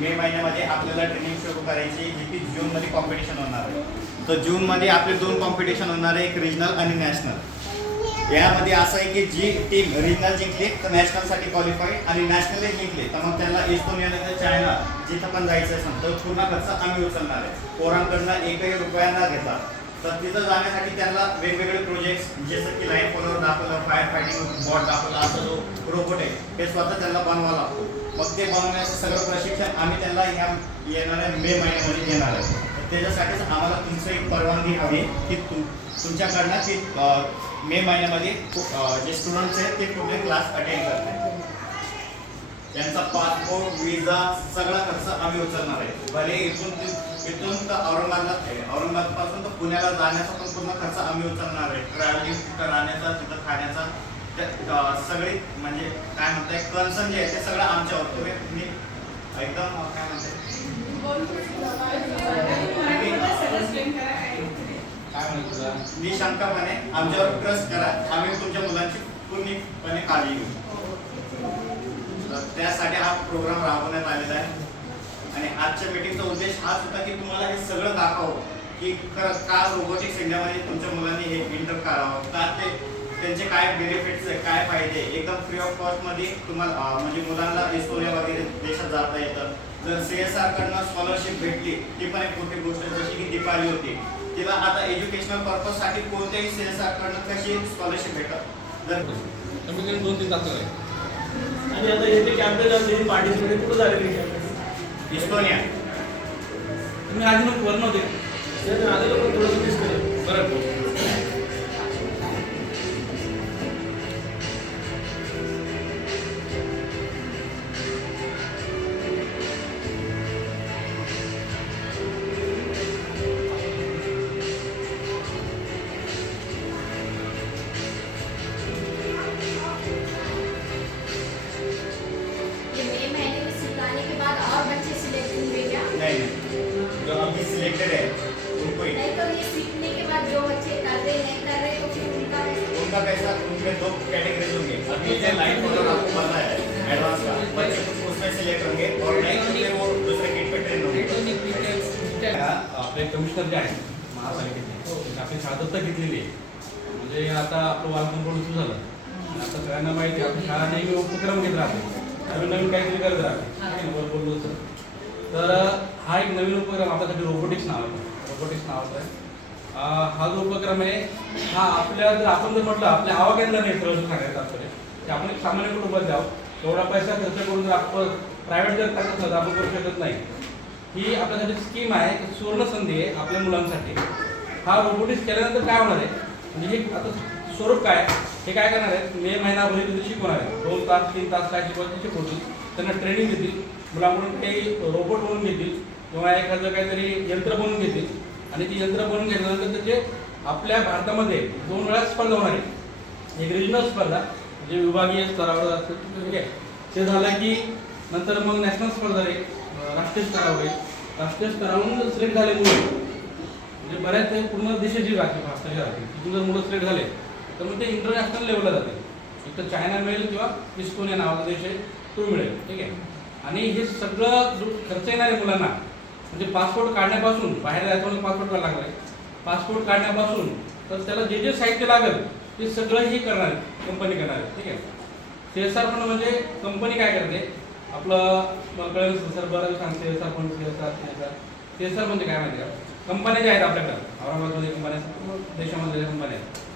मे महिन्यामध्ये आपल्याला ट्रेनिंग सुरू करायची जी की जूनमध्ये कॉम्पिटिशन होणार आहे. तर जूनमध्ये आपले दोन कॉम्पिटिशन होणार आहे एक रिजनल आणि नॅशनल यामध्ये असं आहे की जी टीम रिजनल जिंकली तर नॅशनलसाठी क्वालिफाईड आणि नॅशनल जिंकले. तर मग त्यांना इस्तोनिया नाही चायना जिथं पण जायचं असेल तर पूर्ण खर्च आम्ही उचलणार आहे. पोरांकडनं एकही रुपया न घेता. तर तिथं जाण्यासाठी त्यांना वेगवेगळे प्रोजेक्ट्स जसं की लाईन फॉलोअर दाखवलं फायर फायटिंग बॉट दाखवला असा जो रोबोट आहे हे स्वतः त्यांना बनवावं लागतो. मग ते बनवण्याचं सगळं प्रशिक्षण आम्ही त्यांना ह्या येणाऱ्या मे महिन्यामध्ये देणार आहे. तर त्याच्यासाठीच आम्हाला तुमचं एक परवानगी हवी की तुम तुमच्याकडनं की मे महिन्यामध्ये जे स्टुडंट्स आहेत ते पूर्ण क्लास अटेंड करतात त्यांचा पासपोर्ट विजा सगळा खर्च आम्ही उचलणार आहे. भले इथून इथून तर औरंगाबाद औरंगाबादपासून तर पुण्याला जाण्याचा पण पूर्ण खर्च आम्ही उचलणार आहे. ट्रॅव्हलिंग तिथं राहण्याचा तिथं खाण्याचा सगळे सगळी म्हणजे काय म्हणताय कन्सर्न जे आहे ते सगळं आमच्यावर. तुम्ही तुम्ही एकदम काय म्हणताय? काय निशंकपणे आमच्यावर ट्रस्ट करा. आम्ही तुमच्या मुलांची पूर्णपणे काळजी घेऊ. प्रोग्राम राबवण्यात आलेला आहे. आणि आजच्या मीटिंगचा उद्देश हाच होता की तुम्हाला हे सगळं दाखवावं की खरंच का रोबोटिक्स इंडियामध्ये तुमच्या मुलांनी हे इंटर करावं. का ते त्यांचे काय बेनिफिट्स आहे काय फायदे एकदम फ्री ऑफ कॉस्टमध्ये तुम्हाला म्हणजे मुलांना इस्टोरिया वगैरे देशात जाता येतं. जर सी एस आरकडनं स्कॉलरशिप भेटली ती पण एक मोठी गोष्ट जशी की दीपावली होती. तिला आता एज्युकेशनल पर्पजसाठी कोणत्याही सी एस आरकडनं कशी स्कॉलरशिप भेटत? जर दोन तीन तास आहे आणि आता हे जे कॅम्पेन आहे पार्टिसिपेट कुठं झाले ते कॅम्पेन इस्टोनिया. तुम्ही आधी मग वर नव्हते सर आलेलो पण थोडंसं मिस केलं बरं. सिलेक्टेड उनको ही। नहीं तो ये सीखने के बाद जो बच्चे कर रहे नहीं कर रहे तो फिर उनका उनका कैसा उनमें दो कैटेगरीज होंगे। अभी जो लाइन फॉलोअर आपको बनना है एडवांस का बच्चे कुछ उसमें सिलेक्ट होंगे और तो फिर वो दूसरे किट पे ट्रेन होंगे। आपले कमिशनर जे आहेत महापालिकेचे आपली घेतलेली आहे म्हणजे आता आपलं वालकन बोर्ड सुरू झालं आता सगळ्यांना माहिती आहे आपली शाळा नेहमी उपक्रम घेत राहते नवीन नवीन काहीतरी करत राहते आहे बोललो. तर हा एक नवीन उपक्रम आपल्यासाठी रोबोटिक्स नावाचा रोबोटिक्स नावाचा आहे. हा जो उपक्रम आहे हा आपल्या जर आपण जर म्हटलं आपल्या आवाक्यातला नाही सरळ सांगायचं आपल्याला. की आपण एक सामान्य कुटुंबात द्यावं एवढा पैसा खर्च करून जर आपण प्रायव्हेट जर करत नसलं तर आपण करू शकत नाही. ही आपल्यासाठी स्कीम आहे की सुवर्ण संधी आहे आपल्या मुलांसाठी. हा रोबोटिक्स केल्यानंतर काय होणार आहे? म्हणजे हे आता स्वरूप काय? हे काय करणार आहेत? मे महिनाभर तिथे शिकवणार आहे दोन तास तीन तास काय शिकवायचे शिकवतील. त्यांना ट्रेनिंग देतील. मुलांकडून काही रोबोट बनवून घेतील किंवा एखादं काहीतरी यंत्र बनवून घेतील. आणि ती यंत्र बनवून घेतल्यानंतर त्याचे आपल्या भारतामध्ये दोन वेळा स्पर्धा होणार आहे. एक रिजनल स्पर्धा जे विभागीय स्तरावर असते ठीक आहे. ते झालं की नंतर मग नॅशनल स्पर्धा आहे राष्ट्रीय स्तरावर आहे. राष्ट्रीय स्तरावरून सिलेक्ट झाले मुलं. म्हणजे बऱ्याच पूर्ण देशाची राहते भारताची राहते तिथून जर मुलं सिलेक्ट झाले तर मग ते इंटरनॅशनल लेवलला जाते एक तर चायना मिळेल किंवा इस्कोनिया नावाचा देश आहे तो मिळेल ठीक आहे. आणि हे सगळं जो खर्च येणार आहे मुलांना म्हणजे पासपोर्ट काढण्यापासून बाहेर जायचं पासपोर्ट काढायला आहे पासपोर्ट काढण्यापासून तर त्याला जे जे साहित्य लागेल ते सगळं हे करणार आहे कंपनी करणार आहे ठीक आहे? सी एस आर पण म्हणजे कंपनी काय करते? आपलं मला कळेल सर बरं सांग सी एस आर पण C S R C S R C S R म्हणजे काय माहिती का? कंपन्या ज्या आहेत आपल्याकडं औरंगाबादमध्ये कंपन्या देशामध्ये कंपन्या आहेत.